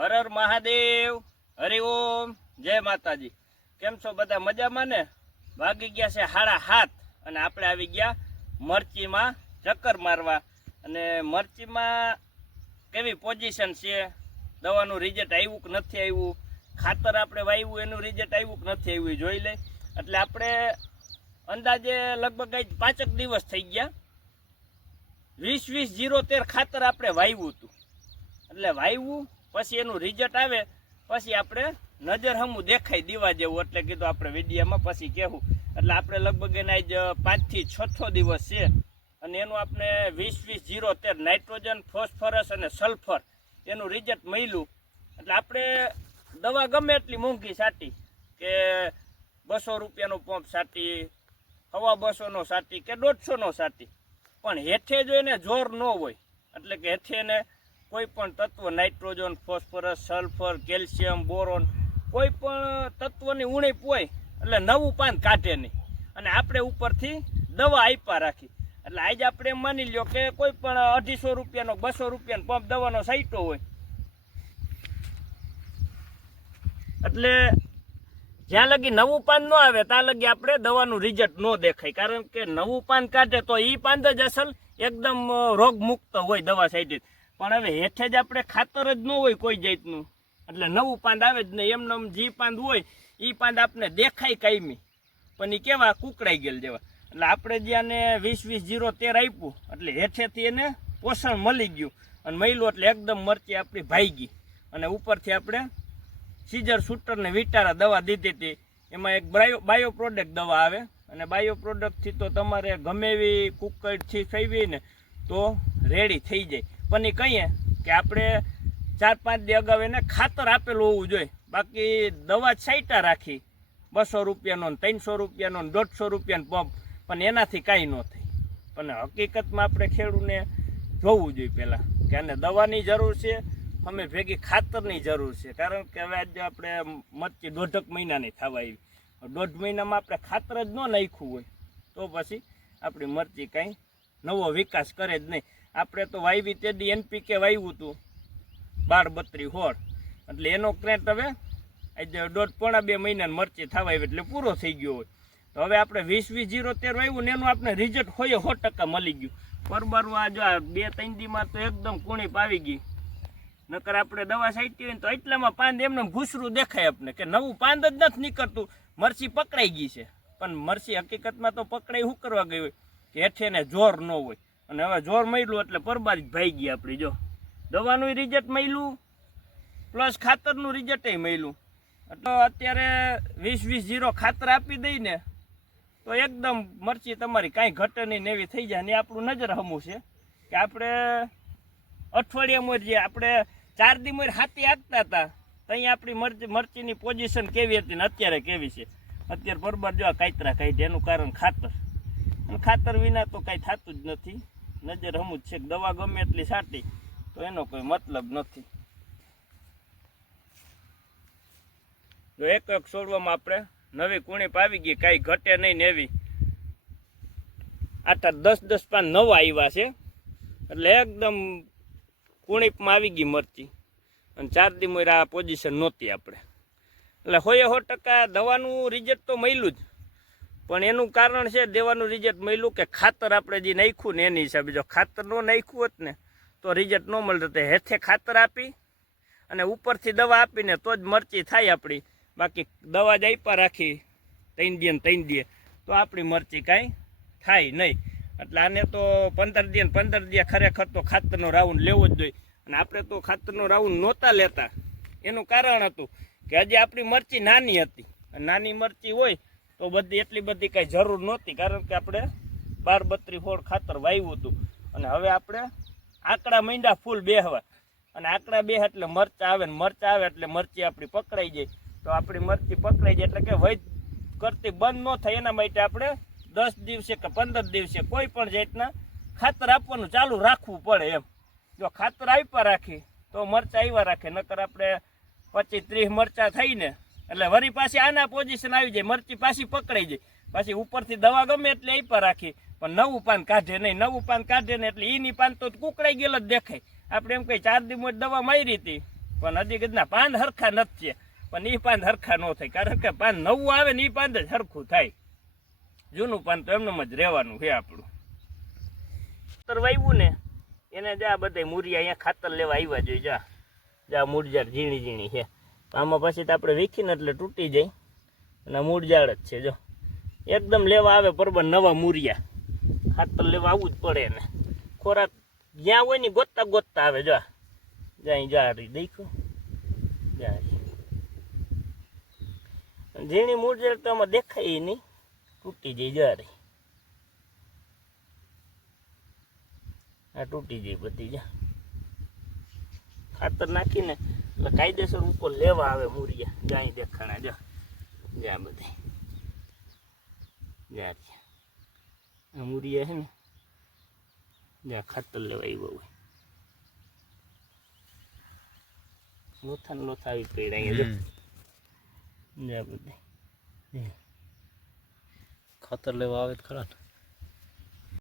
હર હર મહાદેવ, હરિ ઓમ, જય માતાજી। કેમ છો બધા મજામાં ને? વાગી ગયા છે 7:30 અને આપણે આવી ગયા મરચીમાં ચક્કર મારવા। અને મરચીમાં કેવી પોઝિશન છે, દવાનું રિઝલ્ટ આવ્યું કે નથી આવ્યું, ખાતર આપણે વાવ્યું એનું રિઝલ્ટ આવ્યું કે નથી આવ્યું જોઈ લે। એટલે આપણે અંદાજે લગભગ 5 દિવસ થઈ ગયા। 20-20-0-13 ખાતર આપણે વાવ્યું હતું, એટલે વાવ્યું પછી એનું રિઝલ્ટ આવે પછી આપણે નજર હમું દેખાય દીવા જેવું, એટલે કીધું આપણે વિડીયામાં પછી કહેવું। એટલે આપણે લગભગ એના જ 5 થી 6 દિવસ છે અને એનું આપણે 20-20-0-13 નાઇટ્રોજન, ફોસ્ફરસ અને સલ્ફર એનું રિઝલ્ટ મળ્યું। એટલે આપણે દવા ગમે એટલી મોંઘી સાટી કે 200 રૂપિયાનો પંપ સાટી, 250નો સાટી કે 150નો સાટી, પણ હેઠે જો એને જોર ન હોય, એટલે કે હેઠે એને કોઈ પણ તત્વ nitrogen, phosphorus, sulphur, calcium, boron કોઈ પણ તત્વની ઉણપ હોય એટલે નવું પાન કાઢે નહીં, અને આપણે ઉપરથી દવા આપ્યા રાખી। એટલે આજે આપણે એમ માની લ્યો કે કોઈ પણ 250 રૂપિયાનો 200 રૂપિયાનો પંપ દવાનો સાઈટો હોય, એટલે જ્યાં લગી નવું પાન ન આવે ત્યાં લગી આપણે દવાનું રિઝલ્ટ ન દેખાય, કારણ કે નવું પાન કાઢે તો એ પાન જ અસલ એકદમ રોગમુક્ત હોય દવા સાઈડે। પણ હવે હેઠે જ આપણે ખાતર જ ન હોય કોઈ જાતનું, એટલે નવું પાંદ આવે જ નહીં। એમને જે પાંદ હોય એ પાંદ આપણે દેખાય કાયમી, પણ એ કેવા કુકડાઈ ગયેલ જેવા। એટલે આપણે જ્યાં 20-20-0-13 આપ્યું એટલે હેઠેથી એને પોષણ મળી ગયું અને મળ્યું એટલે એકદમ મરચી આપણી ભાગી। અને ઉપરથી આપણે સીઝર શૂટર ને વિટારા દવા દીધી હતી, એમાં એક બાયો પ્રોડક્ટ દવા આવે, અને બાયો પ્રોડક્ટથી તો તમારે ગમે એવી કુકડથી થઈ ને તો રેડી થઈ જાય। પણ એ કહીએ કે આપણે 4-5 દી અગાઉ એને ખાતર આપેલું હોવું જોઈએ, બાકી દવા છાંટા રાખી 200 રૂપિયાનો, 300 રૂપિયાનો, 150 રૂપિયાનો પંપ, પણ એનાથી કાંઈ ન થાય। પણ હકીકતમાં આપણે ખેડૂતને જોવું જોઈએ પહેલાં કે આને દવાની જરૂર છે, અમે ભેગી ખાતરની જરૂર છે, કારણ કે હવે આજે આપણે મરચી 1.5 મહિનાની થવા આવી, 1.5 મહિનામાં આપણે ખાતર જ ન નાખ્યું હોય તો પછી આપણી મરચી કાંઈ નવો વિકાસ કરે જ નહીં। આપણે તો વાવી તેદી NPK વાવ્યું હતું 12-32-16, એટલે એનો ક્રેટ હવે આજે 1.5-2 મહિનાની મરચી થવા આવી એટલે પૂરો થઈ ગયો હોય। તો હવે આપણે 20-20-0-13 વાવ્યું ને એનું આપણે રિઝલ્ટ 100% મળી ગયું। પરબારું આ જો 2-3 દીમાં તો એકદમ કુણીપ આવી ગઈ, નકર આપણે દવા છાંટી હોય તો એટલામાં પાંદ એમને ભૂસરું દેખાય આપણે કે નવું પાંદ જ નથી નીકળતું, મરચી પકડાઈ ગઈ છે। પણ મરચી હકીકતમાં તો પકડાઈ શું કરવા ગઈ હોય કે હેઠે એને જોર ન હોય, અને હવે જોર મળ્યું એટલે પરબારી જ ભાઈ ગઈ આપણી। જો દવાનું રિઝલ્ટ મળ્યું પ્લસ ખાતરનું રિઝલ્ટ મળ્યું, એટલે અત્યારે 20-20-0 ખાતર આપી દઈ ને તો એકદમ મરચી તમારી કાંઈ ઘટે નહીં એવી થઈ જાય। અને આપણું નજર હમું છે કે આપણે અઠવાડિયામાં જે આપણે 4 દી મોર હાથી આપતા હતા ત્યાં આપણી મરચીની પોઝિશન કેવી હતી ને અત્યારે કેવી છે। અત્યારે બરબાદ જો કાતરા કાઢે એનું કારણ ખાતર, અને ખાતર વિના તો કાંઈ થતું જ નથી। નજર હમું જ છે કે દવા ગમે એટલી છાંટી તો એનો કોઈ મતલબ નથી। જો એક છોડવામાં આપણે નવી કુણીપ આવી ગઈ, કાંઈ ઘટે નહીં ને એવી 8-10 પાન નવા આવ્યા છે, એટલે એકદમ કુણીપમાં આવી ગઈ મરચી, અને 4 દી મોર આ પોઝિશન નહોતી આપણે। એટલે 100% દવાનું રિઝલ્ટ તો મળ્યું જ, પણ એનું કારણ છે દેવાનું રિઝલ્ટ મળ્યું કે ખાતર આપણે જે નાખ્યું ને એની હિસાબે। જો ખાતર ન નાખ્યું હોત ને તો રિઝલ્ટ ન મળતું, હેઠે ખાતર આપી અને ઉપરથી દવા આપીને તો જ મરચી થાય આપણી, બાકી દવા જ આપ્યા રાખી 3 દી ને 3 દી તો આપણી મરચી કાંઈ થાય નહીં। એટલે આને તો 15 દી ને 15 દી ખરેખર તો ખાતરનો રાઉન્ડ લેવો જ જોઈએ, અને આપણે તો ખાતરનો રાઉન્ડ નહોતા લેતા। એનું કારણ હતું કે હજી આપણી મરચી નાની હતી, નાની મરચી હોય તો એટલી બધી કાંઈ જરૂર નહોતી, કારણ કે આપણે 12-32-16 ખાતર વાવ્યું હતું, અને હવે આપણે આંકડા માંડ્યા ફૂલ બેહવા, અને આંકડા બેહ એટલે મરચાં આવે ને મરચાં આવે એટલે મરચી આપણી પકડાઈ જાય। તો આપણી મરચી પકડાઈ જાય એટલે કે વૈદ કરતી બંધ ન થાય એના માટે આપણે 10 દિવસે કે 15 દિવસે કોઈ પણ જાતના ખાતર આપવાનું ચાલુ રાખવું પડે એમ। જો ખાતર આપ્યા રાખી તો મરચાં આવ્યા રાખે, નકર આપણે 25-30 મરચાં થઈને એટલે વરી પાછી આના પોઝિશન આવી જાય, મરચી પાછી પકડાઈ જાય, પાછી ઉપરથી દવા ગમે એટલે આપ્યા રાખી પણ નવું પાન કાઢે નહીં। નવું પાન કાઢે ને એટલે એની પાન તો કુકડાઈ ગયેલ જ દેખાય। આપણે એમ કઈ 4 દી મોર દવા મારી હતી પણ હજી કદના પાન હરખા નથી પણ એ પાન હરખા ન થાય કારણ કે પાન નવું આવે ને એ પાન જ હરખું થાય. જૂનું પાન તો એમનેમ જ રહેવાનું છે આપણું. ખાતર વાવ્યું ને એને જા બધા મૂરિયા અહીંયા ખાતર લેવા આવ્યા જોઈએ. જા મૂળઝાડ ઝીણી ઝીણી છે. આમાં પછી તો આપણે વીખીને એટલે તૂટી જાય અને મૂળઝાડ જ છે. જો એકદમ લેવા આવે બરોબર નવા મૂરિયા ખાતર લેવા આવવું જ પડે ને. ખોરાક જ્યાં હોય ને ગોતતા ગોતતા આવે. જો જા રહી દેખો જા ઝીણી મૂળઝાડ તો આમાં દેખાય નહીં, તૂટી જાય. જા રહી આ તૂટી જાય બધી. જા ખાતર નાખીને એટલે કાયદેસર ઉપર લેવા આવે મૂરિયા. જ્યાં દેખાણા જો જ્યાં બધી જ્યાં આ મૂરિયા છે ને જ્યાં ખાતર લેવા આવ્યો હોય લોથા ને લોથા આવી પડ્યા અહીંયા જો જ્યાં બધી ખાતર લેવા આવે ખરા.